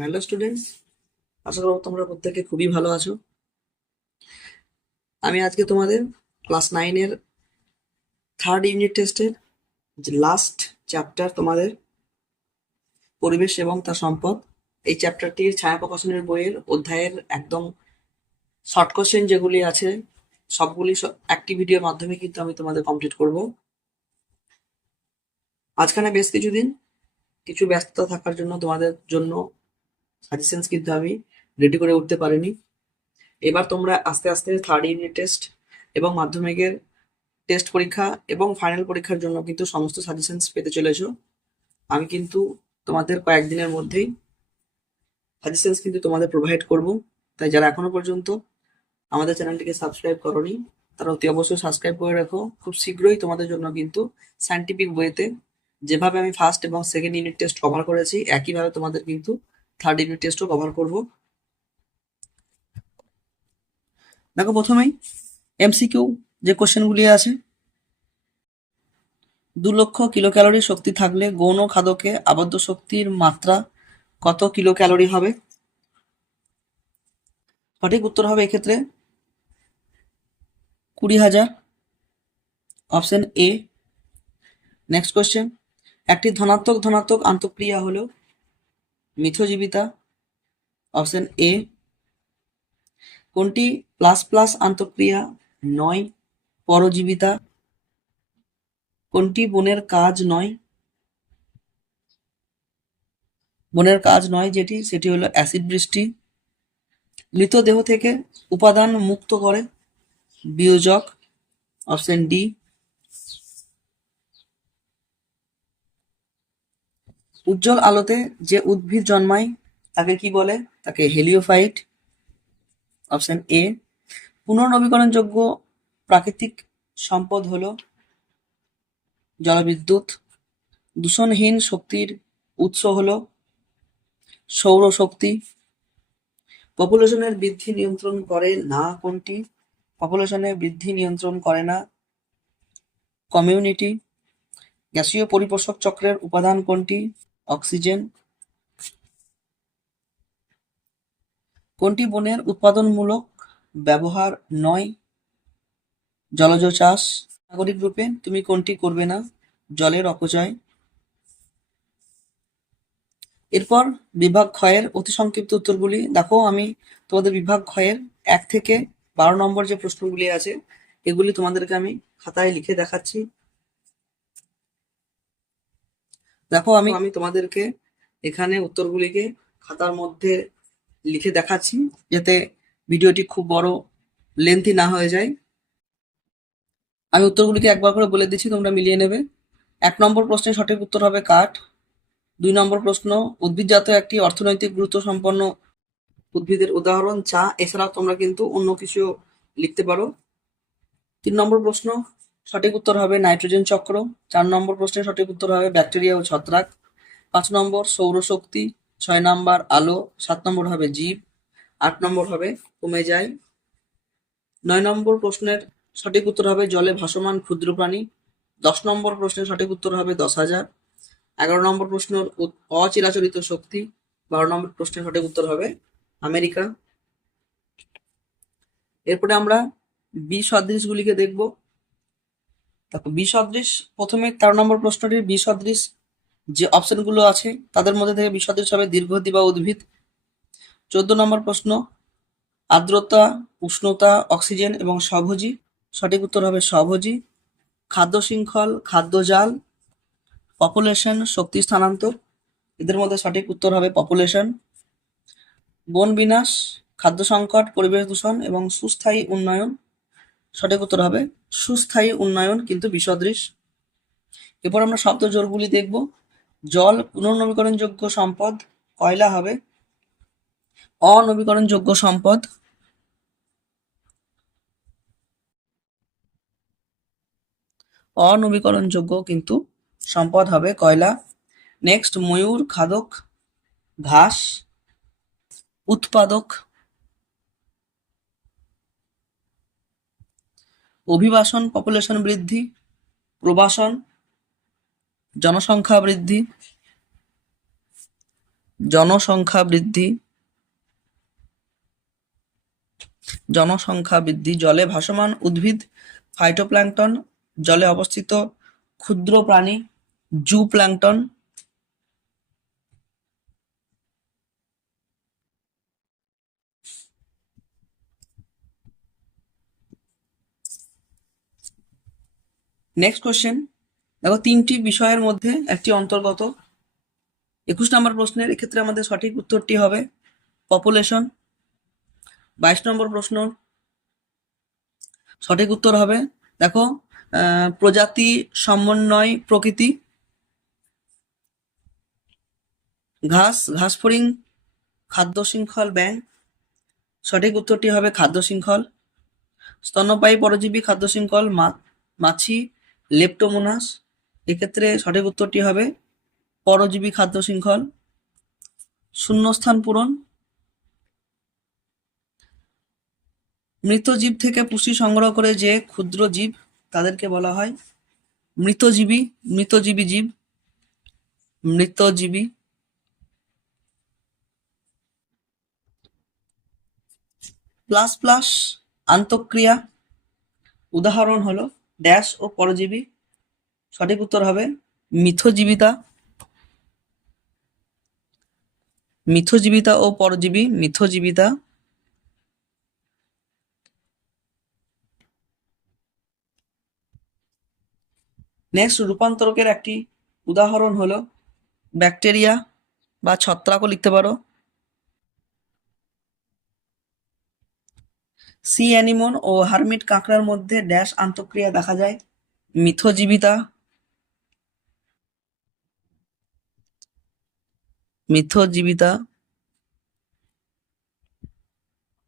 Hello students আশা করব তোমরা প্রত্যেকে খুবই ভালো আছো। আমি আজকে তোমাদের ক্লাস নাইনের থার্ড ইউনিট টেস্টের যে লাস্ট চ্যাপ্টার তোমাদের পরিবেশ এবং তার সম্পদ, এই চ্যাপ্টারটির ছায়া প্রকাশনের বইয়ের অধ্যায়ের একদম শর্ট কোশ্চেন যেগুলি আছে, সবগুলি ভিডিওর মাধ্যমে কিন্তু আমি তোমাদের কমপ্লিট করব। আজখানে বেশ কিছুদিন কিছু ব্যস্ততা থাকার জন্য তোমাদের জন্য সাজেশনস কিন্তু আমি রেডি করে উঠতে পারিনি। এবার তোমরা আস্তে আস্তে থার্ড ইউনিট টেস্ট এবং মাধ্যমিকের টেস্ট পরীক্ষা এবং ফাইনাল পরীক্ষার জন্য কিন্তু সমস্ত সাজেশনস পেতে চলেছো। আমি কিন্তু তোমাদের কয়েকদিনের মধ্যেই সাজেশনস কিন্তু তোমাদের প্রোভাইড করব। তাই যারা এখনও পর্যন্ত আমাদের চ্যানেলটিকে সাবস্ক্রাইব করনি, তারা অতি অবশ্যই সাবস্ক্রাইব করে রাখো। খুব শীঘ্রই তোমাদের জন্য কিন্তু সায়েন্টিফিক ওয়েতে যেভাবে আমি ফার্স্ট এবং সেকেন্ড ইউনিট টেস্ট কভার করেছি, একইভাবে তোমাদের কিন্তু থার্ড ইউনিট টেস্টও কভার করব। দেখো প্রথমেই এমসিকিউ যে কোশ্চেনগুলি আছে, দু লক্ষ কিলো ক্যালোরি শক্তি থাকলে গৌণ খাদকে আবদ্ধ শক্তির মাত্রা কত কিলো ক্যালোরি হবে? সঠিক উত্তর হবে এক্ষেত্রে কুড়ি হাজার অপশন এ নেক্সট কোশ্চেন একটি ধনাত্মক ধনাত্মক আন্তঃক্রিয়া হলো মিথজীবিতা, অপশন এ, কোনটি প্লাস প্লাস আন্তঃক্রিয়া নয়, পরজীবিতা? কোনটি বনের কাজ নয়? বনের কাজ নয় যেটি, সেটি হলো অ্যাসিড বৃষ্টি। মৃতদেহ থেকে উপাদান মুক্ত করে, বিয়োজক, অপশন ডি উজ্জ্বল আলোতে যে উদ্ভিদ জন্মায়, তাকে কি বলে? তাকে হেলিওফাইট, অপশন এ। পুনর্নবীকরণযোগ্য প্রাকৃতিক সম্পদ হলো জলবিদ্যুৎ। দূষণহীন শক্তির উৎস হলো সৌরশক্তি। পপুলেশনের বৃদ্ধি নিয়ন্ত্রণ করে না কোনটি? পপুলেশনের বৃদ্ধি নিয়ন্ত্রণ করে না কমিউনিটি। গ্যাসীয় পরিপোষক চক্রের উপাদান কোনটি? অক্সিজেন। কোনটি বনের উৎপাদনমূলক ব্যবহার নয়? জলজ চাষ, নাগরিক রূপে তুমি কোনটি করবে না? জলের অপচয়। এরপর বিভাগ ক্ষয়ের অতি সংক্ষিপ্ত উত্তরগুলি। দেখো, আমি তোমাদের বিভাগ ক্ষয়ের এক থেকে বারো নম্বর যে প্রশ্নগুলি আছে, এগুলি তোমাদেরকে আমি খাতায় লিখে দেখাচ্ছি। দেখো আমি আমি তোমাদেরকে এখানে উত্তরগুলিকে খাতার মধ্যে লিখে দেখাচ্ছি যাতে ভিডিওটি খুব বড় লেন্থি না হয়ে যায়। আমি উত্তরগুলিকে একবার করে বলে দিচ্ছি, তোমরা মিলিয়ে নেবে। এক নম্বর প্রশ্নের সঠিক উত্তর হবে কাঠ। দুই নম্বর প্রশ্ন, উদ্ভিদজাত একটি অর্থনৈতিক গুরুত্ব সম্পন্ন উদ্ভিদের উদাহরণ চা। এছাড়াও তোমরা কিন্তু অন্য কিছু লিখতে পারো। তিন নম্বর প্রশ্ন সঠিক উত্তর হবে নাইট্রোজেন চক্র, চার নম্বর প্রশ্নের সঠিক উত্তর হবে ব্যাকটেরিয়া ও ছত্রাক, পাঁচ নম্বর সৌরশক্তি, ছয় নম্বর আলো, সাত নম্বর হবে জীব, আট নম্বর হবে কমে যায় নয় নম্বর প্রশ্নের সঠিক উত্তর হবে জলে ভাসমান ক্ষুদ্র প্রাণী, দশ নম্বর প্রশ্নের সঠিক উত্তর হবে দশ হাজার। এগারো নম্বর প্রশ্ন অচিরাচরিত শক্তি, বারো নম্বর প্রশ্নের সঠিক উত্তর হবে আমেরিকা। এরপরে আমরা বি সদৃশগুলিকে দেখব। দেখো, বিসদৃশ, প্রথমে তেরো নম্বর প্রশ্নটির বি সদৃশ যে অপশনগুলো আছে, তাদের মধ্যে থেকে বি সদৃশ হবে দীর্ঘদি বা উদ্ভিদ। চোদ্দ নম্বর প্রশ্ন, আর্দ্রতা, উষ্ণতা, অক্সিজেন এবং স্বভোজী সঠিক উত্তর হবে স্বভোজী খাদ্য শৃঙ্খল, খাদ্য জাল পপুলেশন শক্তি স্থানান্তর। এদের মধ্যে সঠিক উত্তর হবে পপুলেশন বন বিনাশ, খাদ্য সংকট, পরিবেশ দূষণ এবং সুস্থায়ী উন্নয়ন। সঠিক উত্তর হবে সুস্থায়ী উন্নয়ন কিন্তু বিসদৃশ। এরপর আমরা শব্দ জোরগুলি দেখব। জল পুনর্নবীকরণযোগ্য সম্পদ, কয়লা হবে। অনবীকরণযোগ্য সম্পদ। অনবীকরণযোগ্য কিন্তু সম্পদ হবে কয়লা। নেক্সট ময়ূর, খাদক, ঘাস, উৎপাদক। অভিবাসন পপুলেশন বৃদ্ধি, প্রবাসন, জনসংখ্যা বৃদ্ধি জনসংখ্যা বৃদ্ধি জনসংখ্যা বৃদ্ধি, জলে ভাসমান উদ্ভিদ ফাইটোপ্ল্যাঙ্কটন জলে অবস্থিত ক্ষুদ্র প্রাণী জু প্ল্যাঙ্কটন নেক্সট কোশ্চেন দেখো, তিনটি বিষয়ের মধ্যে একটি অন্তর্গত। একুশ নম্বর প্রশ্নের এক্ষেত্রে আমাদের সঠিক উত্তরটি হবে পপুলেশন বাইশ নম্বর প্রশ্ন। সঠিক উত্তর হবে, দেখো প্রজাতি সমন্বয় প্রকৃতি। ঘাস ঘাস ফড়িং, খাদ্য শৃঙ্খল ব্যাংক। সঠিক উত্তরটি হবে খাদ্য শৃঙ্খল। স্তন্যপায়ী পরজীবী খাদ্য শৃঙ্খল মাছি লেপ্টোমোনাস এক্ষেত্রে সঠিক উত্তরটি হবে পরজীবী খাদ্য শৃঙ্খল, শূন্যস্থান পূরণ মৃত জীব থেকে পুষ্টি সংগ্রহ করে যে ক্ষুদ্র জীব, তাদেরকে বলা হয় মৃতজীবী মৃতজীবী জীব, মৃতজীবী। প্লাস প্লাস আন্তঃক্রিয়া, উদাহরণ হলো ড্যাশ ও পরজীবী সঠিক উত্তর হবে মিথজীবিতা। মিথজীবিতা ও পরজীবী মিথজীবিতা। নেক্সট রূপান্তরকের একটি উদাহরণ হলো ব্যাকটেরিয়া বা ছত্রাকও লিখতে পারো। সি অ্যানিমন ও হারমিট কাঁকড়ার মধ্যে ড্যাশ আন্তঃক্রিয়া দেখা যায়। মিথজীবিতা। মিথজীবিতা।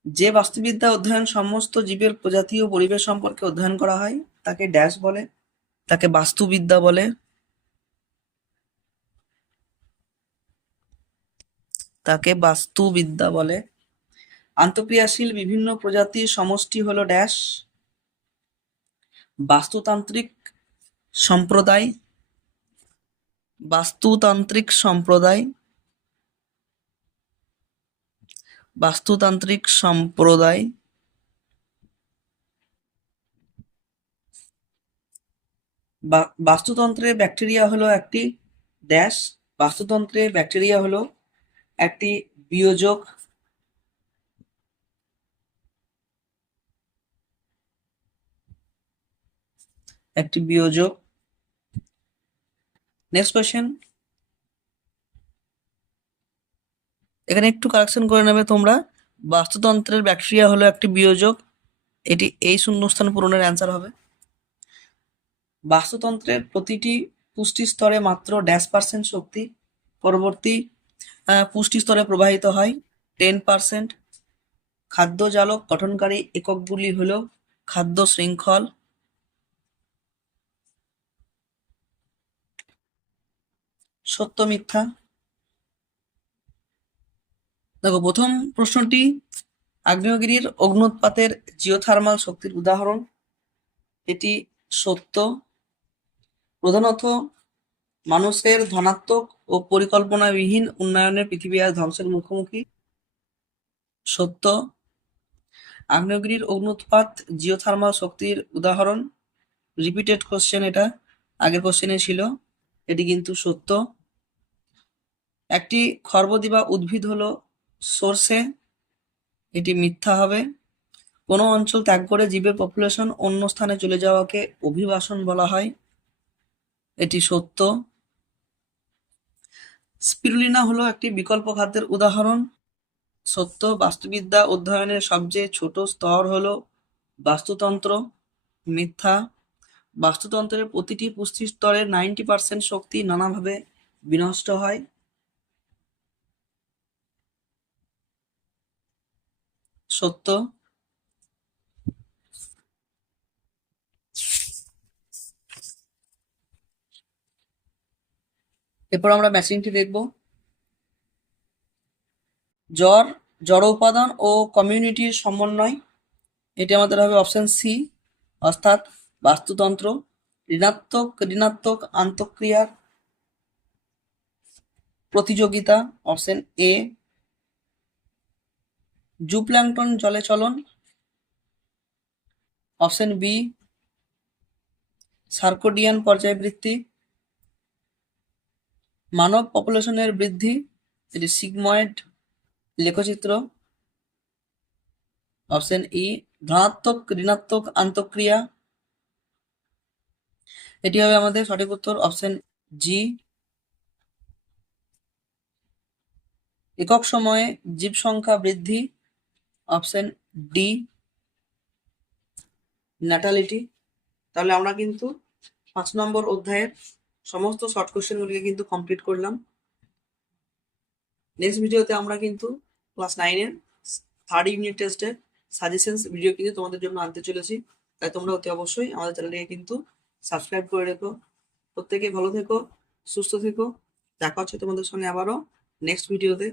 যে বাস্তুবিদ্যা অধ্যয়ন সমস্ত জীবের প্রজাতি ও পরিবেশ সম্পর্কে অধ্যয়ন করা হয়, তাকে ড্যাশ বলে, তাকে বাস্তুবিদ্যা বলে। তাকে বাস্তুবিদ্যা বলে। আন্তঃক্রিয়াশীল বিভিন্ন প্রজাতির সমষ্টি হলো ড্যাশ, বাস্তুতান্ত্রিক সম্প্রদায় বাস্তুতান্ত্রিক সম্প্রদায় বাস্তুতান্ত্রিক সম্প্রদায় বাস্তুতন্ত্রে ব্যাকটেরিয়া হলো একটি ড্যাশ বাস্তুতন্ত্রে ব্যাকটেরিয়া হলো একটি বিয়োজক একটি বিয়োজক। নেক্সট কোয়েশ্চেন এখানে একটু কারেকশন করে নেবে তোমরা। বাস্তুতন্ত্রের ব্যাকটেরিয়া হলো একটি বিয়োজক। এটি এই শূন্যস্থান পূরণের অ্যান্সার হবে। বাস্তুতন্ত্রের প্রতিটি পুষ্টি স্তরে মাত্র ড্যাশ পার্সেন্ট শক্তি পরবর্তী পুষ্টি স্তরে প্রবাহিত হয়। টেন পার্সেন্ট খাদ্য জালক গঠনকারী এককগুলি হলো খাদ্য শৃঙ্খল। সত্য, মিথ্যা? দেখো, প্রথম প্রশ্নটি আগ্নেয়গিরির অগ্নুৎপাতের জিওথার্মাল শক্তির উদাহরণ। এটি সত্য। প্রধানত, মানুষের ধনাত্মক ও পরিকল্পনাবিহীন উন্নয়নের পৃথিবী আজ ধ্বংসের মুখোমুখি। সত্য। আগ্নেয়গিরির অগ্নুৎপাত জিওথার্মাল শক্তির উদাহরণ। রিপিটেড কোশ্চেন এটা, আগের কোশ্চেনে ছিল। এটি কিন্তু সত্য। একটি খর্বদি বা উদ্ভিদ হলো সর্ষে, এটি মিথ্যা হবে। কোনো অঞ্চল ত্যাগ করে জীবের পপুলেশন অন্য স্থানে চলে যাওয়াকে অভিবাসন বলা হয়। এটি সত্য। স্পিরুলিনা হলো একটি বিকল্প খাদ্যের উদাহরণ। সত্য, বাস্তুবিদ্যা অধ্যয়নের সবচেয়ে ছোট স্তর হলো বাস্তুতন্ত্র, মিথ্যা। বাস্তুতন্ত্রের প্রতিটি পুষ্টি স্তরের নাইনটি পার্সেন্ট শক্তি নানাভাবে বিনষ্ট হয়। সত্য। এরপর আমরা ম্যাচিংটি দেখব। জ্বর, জড় উপাদান ও কমিউনিটির সমন্বয়। এটি আমাদের হবে অপশন সি অর্থাৎ বাস্তুতন্ত্র, ঋণাত্মক ঋণাত্মক আন্তঃক্রিয়ার প্রতিযোগিতা, অপশন এ, জুপ্ল্যাংটন জলে চলন, অপশন বি, সার্কোডিয়ান পর্যায়বৃত্তি, মানব পপুলেশনের বৃদ্ধি, এটি সিগময়েড লেখচিত্র, অপশন ই, ধনাত্মক, ঋণাত্মক আন্তঃক্রিয়া এটি হবে আমাদের সঠিক উত্তর, অপশন জি একক সময়ে জীব সংখ্যা বৃদ্ধি, অপশন ডি ন্যাটালিটি তাহলে আমরা কিন্তু পাঁচ নম্বর অধ্যায়ের সমস্ত শর্ট কোশ্চেনগুলিকে কিন্তু কমপ্লিট করলাম। নেক্সট ভিডিওতে আমরা কিন্তু ক্লাস নাইনের থার্ড ইউনিট টেস্টের সাজেশনস ভিডিও কিন্তু তোমাদের জন্য আনতে চলেছি। তাই তোমরা অতি অবশ্যই আমাদের চ্যানেলটিকে কিন্তু সাবস্ক্রাইব করে রেখো। প্রত্যেকে ভালো থেকো, সুস্থ থেকো। দেখা হচ্ছে তোমাদের সঙ্গে আবারও নেক্সট ভিডিওতে